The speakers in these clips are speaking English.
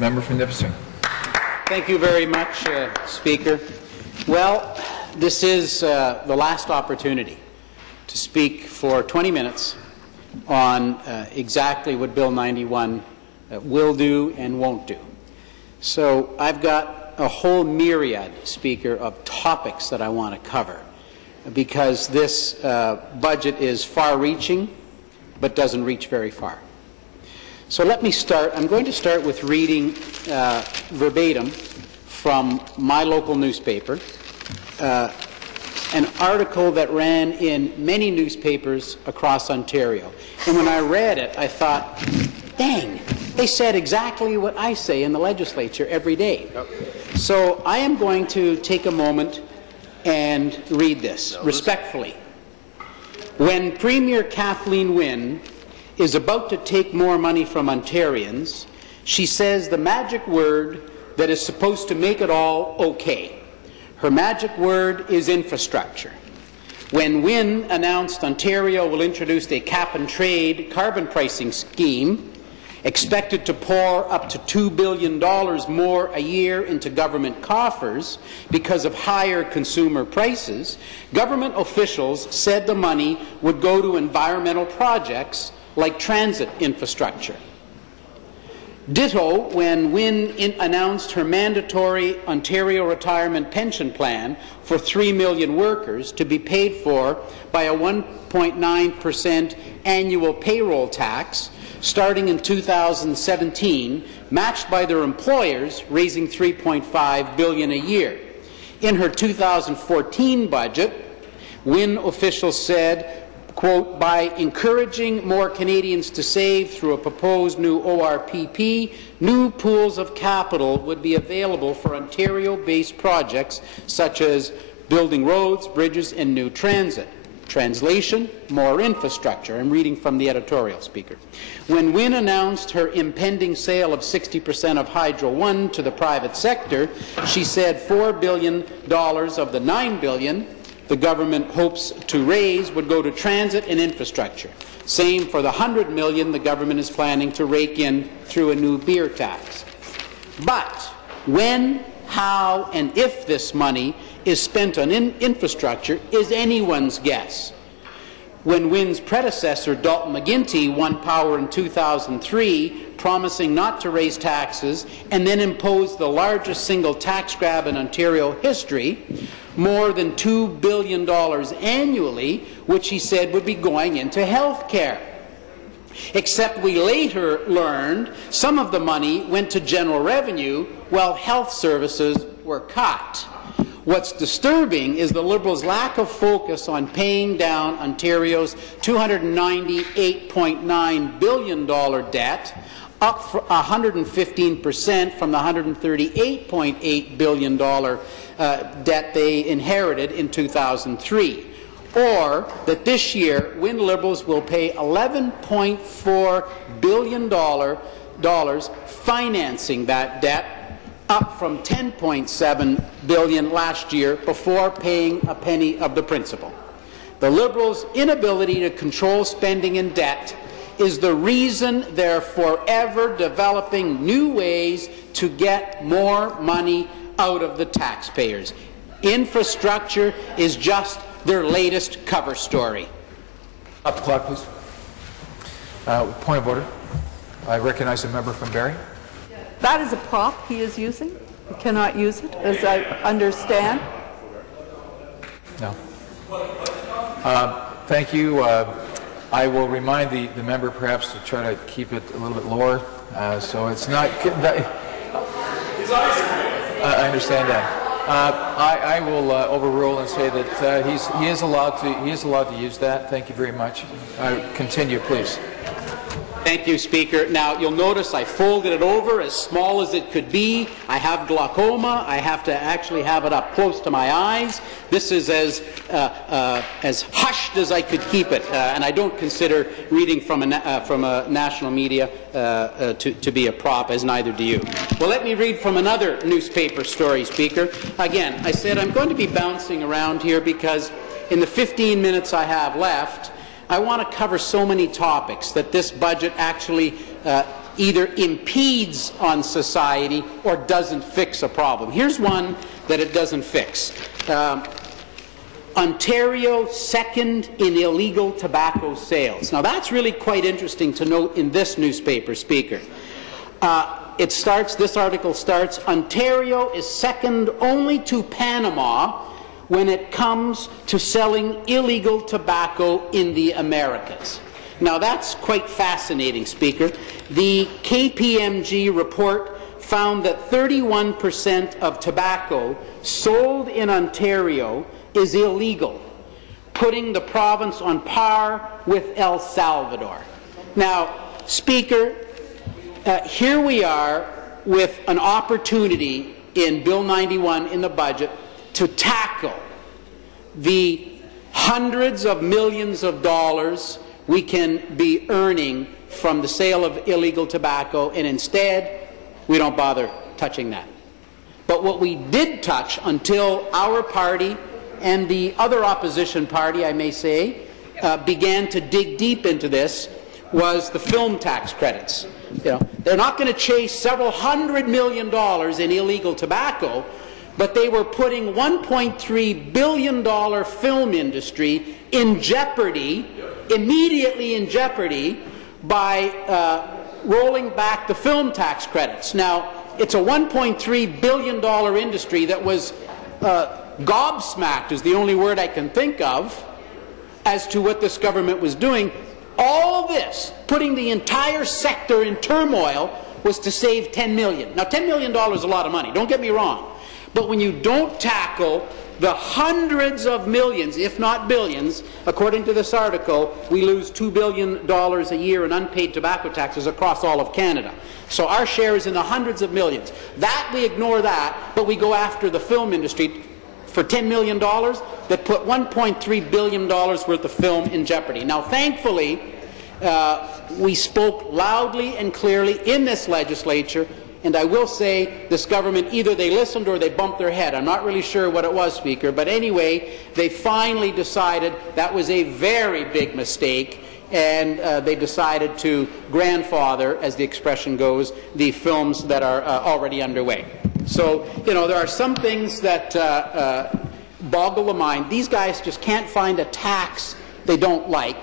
Member for Nipissing. Thank you very much, Speaker. Well, this is the last opportunity to speak for 20 minutes on exactly what Bill 91 will do and won't do. So I've got a whole myriad, Speaker, of topics that I want to cover, because this budget is far-reaching but doesn't reach very far. So let me start. I'm going to start with reading verbatim from my local newspaper, an article that ran in many newspapers across Ontario. And when I read it, I thought, dang, they said exactly what I say in the legislature every day. Yep. So I am going to take a moment and read this respectfully. When Premier Kathleen Wynne is about to take more money from Ontarians, she says the magic word that is supposed to make it all okay. Her magic word is infrastructure. When Wynne announced Ontario will introduce a cap-and-trade carbon pricing scheme expected to pour up to $2 billion more a year into government coffers because of higher consumer prices, government officials said the money would go to environmental projects like transit infrastructure. Ditto when Wynne announced her mandatory Ontario retirement pension plan for 3 million workers to be paid for by a 1.9% annual payroll tax starting in 2017, matched by their employers, raising $3.5 billion a year. In her 2014 budget, Wynne officials said, quote, by encouraging more Canadians to save through a proposed new ORPP, new pools of capital would be available for Ontario-based projects such as building roads, bridges, and new transit. Translation, more infrastructure. I'm reading from the editorial, Speaker. When Wynne announced her impending sale of 60% of Hydro One to the private sector, she said $4 billion of the $9 billion the government hopes to raise would go to transit and infrastructure. Same for the $100 million the government is planning to rake in through a new beer tax. But when, how, and if this money is spent on infrastructure is anyone's guess. When Wynne's predecessor, Dalton McGuinty, won power in 2003, promising not to raise taxes, and then imposed the largest single tax grab in Ontario history, more than $2 billion annually, which he said would be going into health care. Except we later learned some of the money went to general revenue while health services were cut. What's disturbing is the Liberals' lack of focus on paying down Ontario's $298.9 billion debt, up 115% from the $138.8 billion debt they inherited in 2003. Or that this year, Wynne Liberals will pay $11.4 billion financing that debt, up from $10.7 billion last year before paying a penny of the principal. The Liberals' inability to control spending and debt is the reason they're forever developing new ways to get more money out of the taxpayers. Infrastructure is just their latest cover story. Up the clock, please. Point of order. I recognize a member from Barrie. That is a prop he is using. He cannot use it, as I understand. No. Thank you. I will remind the member perhaps to try to keep it a little bit lower, so it's not. I understand that. I will overrule and say that he is allowed to use that. Thank you very much. Continue, please. Thank you, Speaker. Now, you'll notice I folded it over as small as it could be. I have glaucoma. I have to actually have it up close to my eyes. This is as hushed as I could keep it, and I don't consider reading from a national media to be a prop, as neither do you. Well, let me read from another newspaper story, Speaker. Again, I said I'm going to be bouncing around here because in the 15 minutes I have left, I want to cover so many topics that this budget actually either impedes on society or doesn't fix a problem. Here's one that it doesn't fix. Ontario second in illegal tobacco sales. Now that's really quite interesting to note in this newspaper, Speaker. This article starts, Ontario is second only to Panama when it comes to selling illegal tobacco in the Americas. Now that's quite fascinating, Speaker. The KPMG report found that 31% of tobacco sold in Ontario is illegal, putting the province on par with El Salvador. Now, Speaker, here we are with an opportunity in Bill 91 in the budget to tackle the hundreds of millions of dollars we can be earning from the sale of illegal tobacco, and instead we don't bother touching that. But what we did touch until our party and the other opposition party, I may say, began to dig deep into this was the film tax credits. You know, they're not going to chase several $100 million in illegal tobacco, but they were putting $1.3 billion film industry in jeopardy, immediately in jeopardy, by rolling back the film tax credits. Now, it's a $1.3 billion industry that was gobsmacked, is the only word I can think of, as to what this government was doing. All this, putting the entire sector in turmoil, was to save $10 million. Now, $10 million is a lot of money, don't get me wrong. But when you don't tackle the hundreds of millions, if not billions, according to this article, we lose $2 billion a year in unpaid tobacco taxes across all of Canada. So our share is in the hundreds of millions. That, we ignore that, but we go after the film industry for $10 million that put $1.3 billion worth of film in jeopardy. Now, thankfully, we spoke loudly and clearly in this legislature, and I will say this government, either they listened or they bumped their head. I'm not really sure what it was, Speaker, but anyway, they finally decided that was a very big mistake, and they decided to grandfather, as the expression goes, the films that are already underway. So, you know, there are some things that boggle the mind. These guys just can't find a tax they don't like,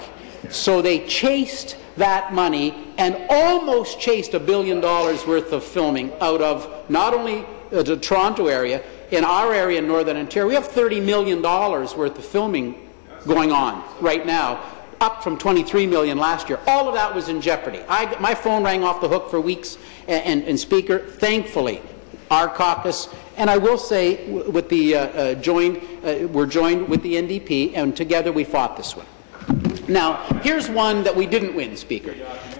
so they chased that money and almost chased $1 billion worth of filming out of not only the Toronto area, in our area in Northern Ontario, we have $30 million worth of filming going on right now, up from $23 million last year. All of that was in jeopardy. My phone rang off the hook for weeks, and Speaker, thankfully, our caucus, and I will say, with the we're joined with the NDP, and together we fought this one. Now, here's one that we didn't win, Speaker.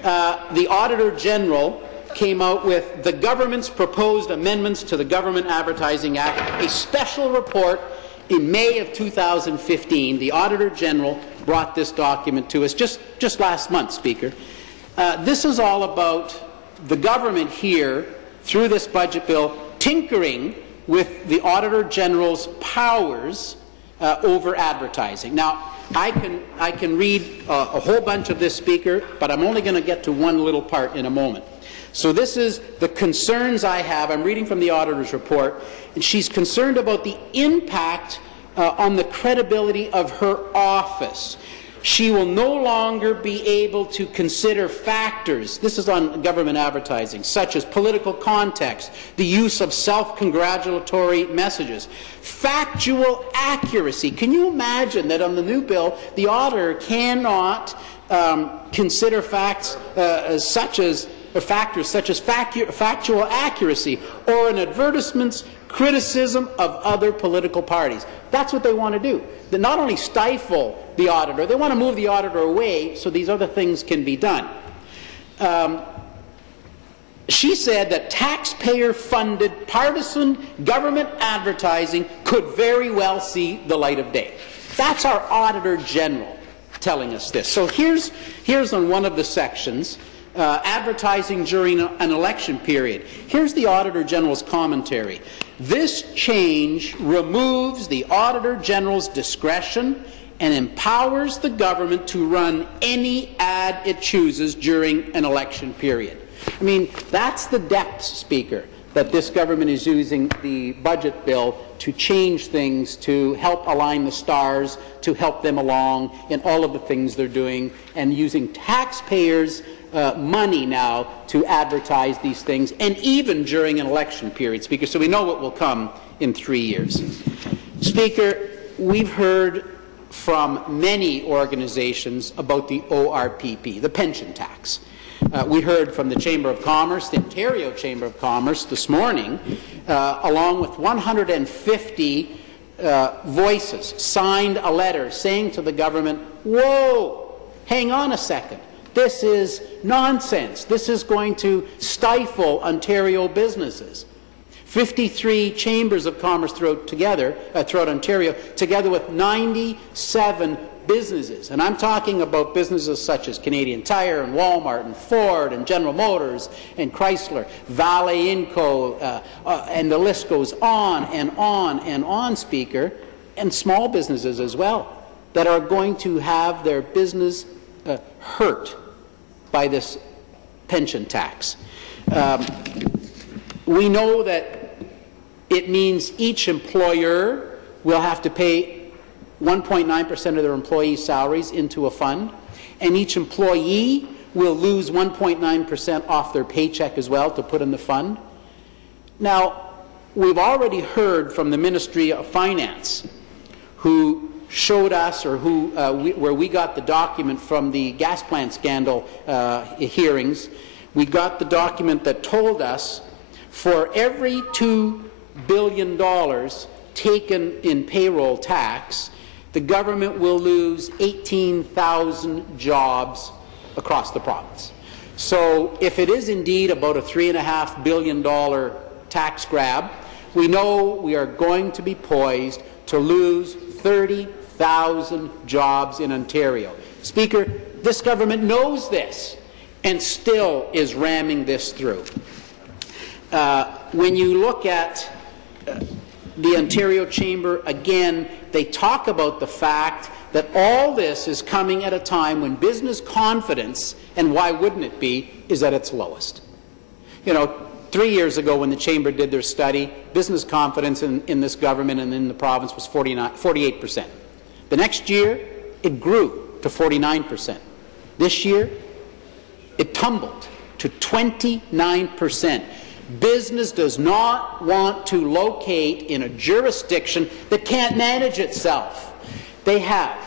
The Auditor General came out with the government's proposed amendments to the Government Advertising Act, a special report in May of 2015. The Auditor General brought this document to us just last month, Speaker. This is all about the government here, through this budget bill, tinkering with the Auditor General's powers over advertising. Now, I can read a whole bunch of this, Speaker, but I'm only going to get to one little part in a moment. So this is the concerns I have. I'm reading from the Auditor's report, and she's concerned about the impact on the credibility of her office. She will no longer be able to consider factors, this is on government advertising, such as political context, the use of self-congratulatory messages, factual accuracy. Can you imagine that on the new bill, the auditor cannot consider facts factors such as factual accuracy or an advertisement's criticism of other political parties? That's what they want to do. They not only stifle the auditor, they want to move the auditor away so these other things can be done. She said that taxpayer-funded partisan government advertising could very well see the light of day. That's our Auditor General telling us this. So here's on one of the sections, advertising during an election period. Here's the Auditor General's commentary. This change removes the Auditor General's discretion and empowers the government to run any ad it chooses during an election period. I mean, that's the depth, Speaker, that this government is using the budget bill to change things, to help align the stars, to help them along in all of the things they're doing, and using taxpayers' money now to advertise these things, and even during an election period, Speaker, so we know what will come in 3 years. Speaker, we've heard from many organizations about the ORPP, the pension tax. We heard from the Chamber of Commerce, the Ontario Chamber of Commerce this morning, along with 150 voices, signed a letter saying to the government, whoa, hang on a second. This is nonsense. This is going to stifle Ontario businesses. 53 chambers of commerce throughout Ontario, together with 97 businesses. And I'm talking about businesses such as Canadian Tire and Walmart and Ford and General Motors and Chrysler, Vale Inco, and the list goes on and on and on, Speaker, and small businesses as well, that are going to have their business hurt by this pension tax. We know that it means each employer will have to pay 1.9% of their employees' salaries into a fund, and each employee will lose 1.9% off their paycheck as well to put in the fund. Now, we've already heard from the Ministry of Finance, who showed us, or where we got the document from the gas plant scandal hearings. We got the document that told us for every $2 billion taken in payroll tax, the government will lose 18,000 jobs across the province. So if it is indeed about a $3.5 billion tax grab, we know we are going to be poised to lose 30,000 jobs in Ontario. Speaker, this government knows this and still is ramming this through. When you look at the Ontario Chamber, again, they talk about the fact that all this is coming at a time when business confidence, and why wouldn't it be, is at its lowest. You know, 3 years ago when the Chamber did their study, business confidence in this government and in the province was 48%. The next year, it grew to 49%. This year, it tumbled to 29%. Business does not want to locate in a jurisdiction that can't manage itself. They have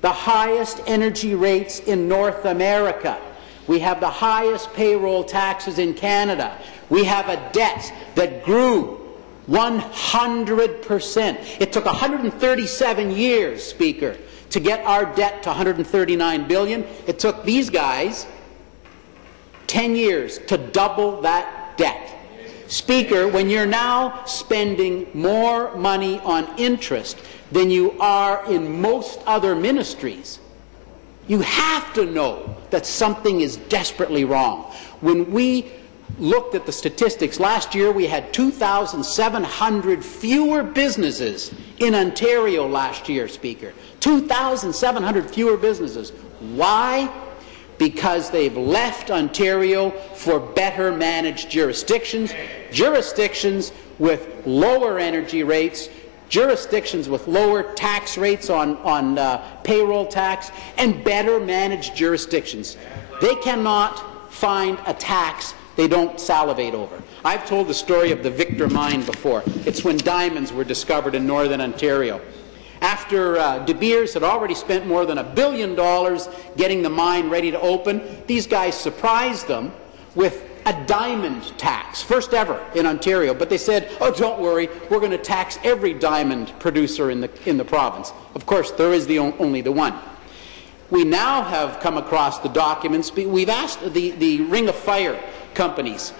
the highest energy rates in North America. We have the highest payroll taxes in Canada. We have a debt that grew 100%. It took 137 years, Speaker, to get our debt to $139 billion. It took these guys 10 years to double that debt. Speaker, when you're now spending more money on interest than you are in most other ministries, you have to know that something is desperately wrong. When we looked at the statistics, last year we had 2,700 fewer businesses in Ontario last year, Speaker. 2,700 fewer businesses. Why? Because they've left Ontario for better managed jurisdictions, jurisdictions with lower energy rates, jurisdictions with lower tax rates on payroll tax, and better managed jurisdictions. They cannot find a tax they don't salivate over. I've told the story of the Victor mine before. It's when diamonds were discovered in northern Ontario. After De Beers had already spent more than $1 billion getting the mine ready to open, these guys surprised them with a diamond tax, first ever in Ontario. But they said, oh, don't worry, we're going to tax every diamond producer in the province. Of course, there is only the one. We now have come across the documents. We've asked the Ring of Fire companies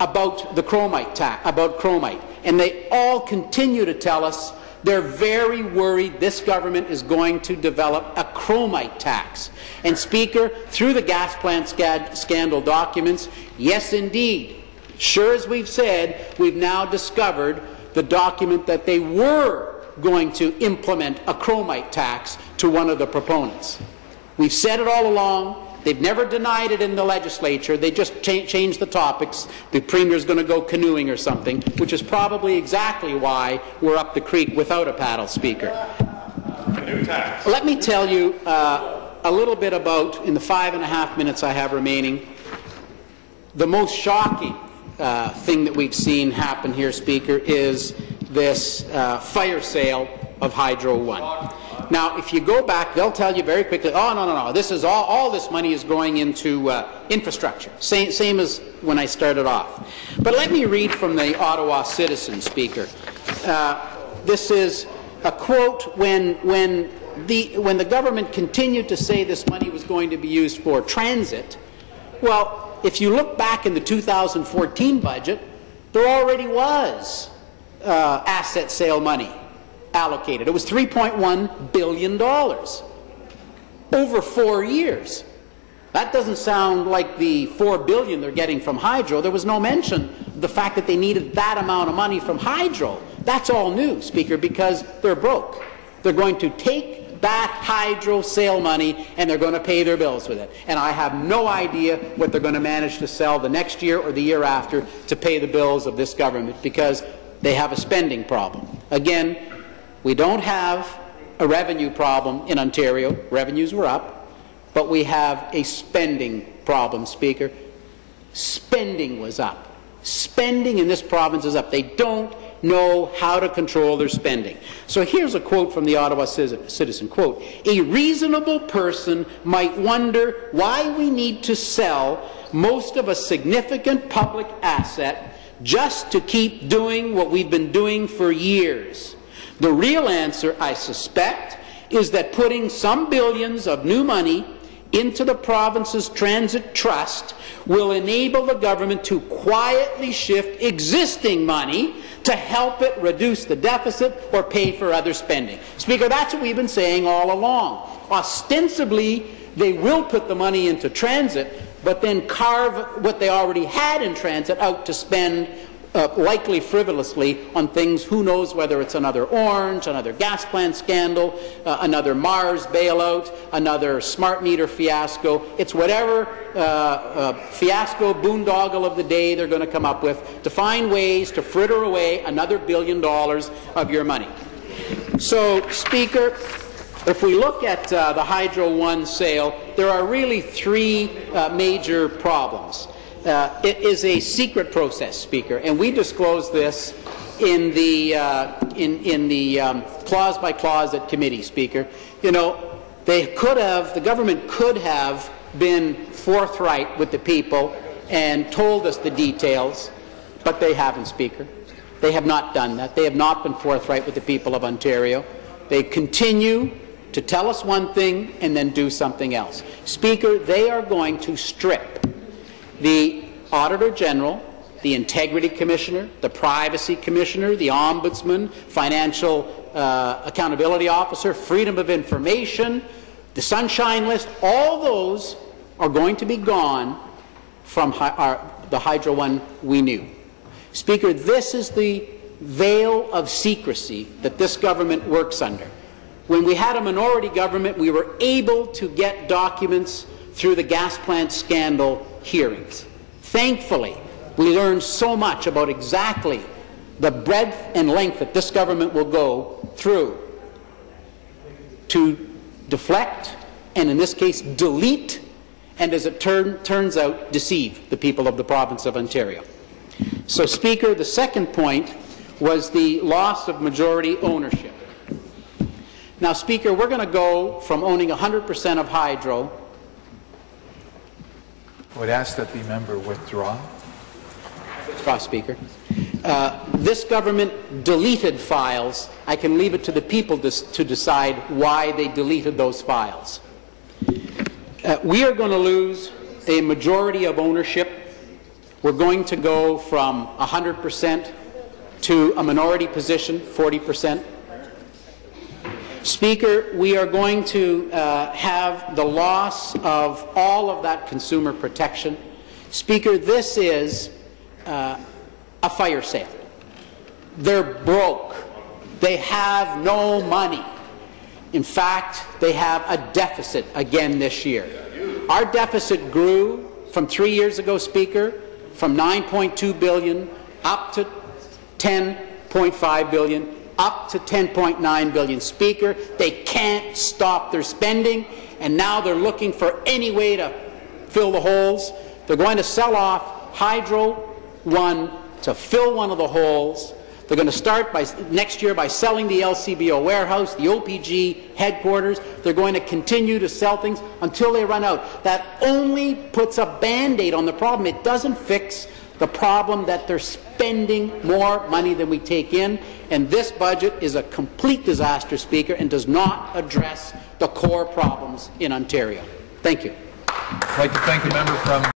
about the chromite tax, about chromite, and they all continue to tell us they're very worried this government is going to develop a chromite tax. And Speaker, through the gas plant scandal documents, yes indeed, sure as we've said, we've now discovered the document that they were going to implement a chromite tax to one of the proponents. We've said it all along, They've never denied it in the legislature. They just changed the topics. The Premier's going to go canoeing or something, which is probably exactly why we're up the creek without a paddle, Speaker. Let me tell you a little bit about, in the 5.5 minutes I have remaining, the most shocking thing that we've seen happen here, Speaker, is this fire sale of Hydro One. Now, if you go back, they'll tell you very quickly, oh, no, this is all this money is going into infrastructure, same as when I started off. But let me read from the Ottawa Citizen, Speaker. This is a quote when the government continued to say this money was going to be used for transit. Well, if you look back in the 2014 budget, there already was asset sale money allocated. It was $3.1 billion over 4 years. That doesn't sound like the $4 billion they're getting from Hydro. There was no mention of the fact that they needed that amount of money from Hydro. That's all new, Speaker, because they're broke. They're going to take that Hydro sale money and they're going to pay their bills with it. And I have no idea what they're going to manage to sell the next year or the year after to pay the bills of this government, because they have a spending problem. Again, we don't have a revenue problem in Ontario. Revenues were up. But we have a spending problem, Speaker. Spending was up. Spending in this province is up. They don't know how to control their spending. So here's a quote from the Ottawa Citizen, quote, "A reasonable person might wonder why we need to sell most of a significant public asset just to keep doing what we've been doing for years. The real answer, I suspect, is that putting some billions of new money into the province's transit trust will enable the government to quietly shift existing money to help it reduce the deficit or pay for other spending." Speaker, that's what we've been saying all along. Ostensibly, they will put the money into transit, but then carve what they already had in transit out to spend likely frivolously on things, who knows whether it's another Orange, another gas plant scandal, another Mars bailout, another smart meter fiasco. It's whatever fiasco boondoggle of the day they're going to come up with to find ways to fritter away another $1 billion of your money. So, Speaker, if we look at the Hydro One sale, there are really three major problems. It is a secret process, Speaker, and we disclose this in the clause by clause at committee, Speaker. You know, the government could have been forthright with the people and told us the details, but they haven't, Speaker. They have not done that. They have not been forthright with the people of Ontario. They continue to tell us one thing and then do something else. Speaker, they are going to strip the Auditor General, the Integrity Commissioner, the Privacy Commissioner, the Ombudsman, Financial Accountability Officer, Freedom of Information, the Sunshine List, all those are going to be gone from the Hydro One we knew. Speaker, this is the veil of secrecy that this government works under. When we had a minority government, we were able to get documents through the gas plant scandal hearings. Thankfully, we learned so much about exactly the breadth and length that this government will go through to deflect and, in this case, delete, and as it turns out, deceive the people of the province of Ontario. So, Speaker, the second point was the loss of majority ownership. Now, Speaker, we're going to go from owning 100% of Hydro. I would ask that the member withdraw. Withdraw, Speaker. This government deleted files. I can leave it to the people to decide why they deleted those files. We are going to lose a majority of ownership. We're going to go from 100% to a minority position, 40%. Speaker, we are going to have the loss of all of that consumer protection. Speaker, this is a fire sale. They're broke. They have no money. In fact, they have a deficit again this year. Our deficit grew from 3 years ago, Speaker, from 9.2 billion up to 10.5 billion, up to 10.9 billion. Speaker, they can't stop their spending, and now they're looking for any way to fill the holes. They're going to sell off Hydro 1 to fill one of the holes. They're going to start next year by selling the LCBO warehouse, the OPG headquarters. They're going to continue to sell things until they run out. That only puts a Band-Aid on the problem. It doesn't fix the problem that they're spending more money than we take in. And this budget is a complete disaster, Speaker, and does not address the core problems in Ontario. Thank you. I'd like to thank the member from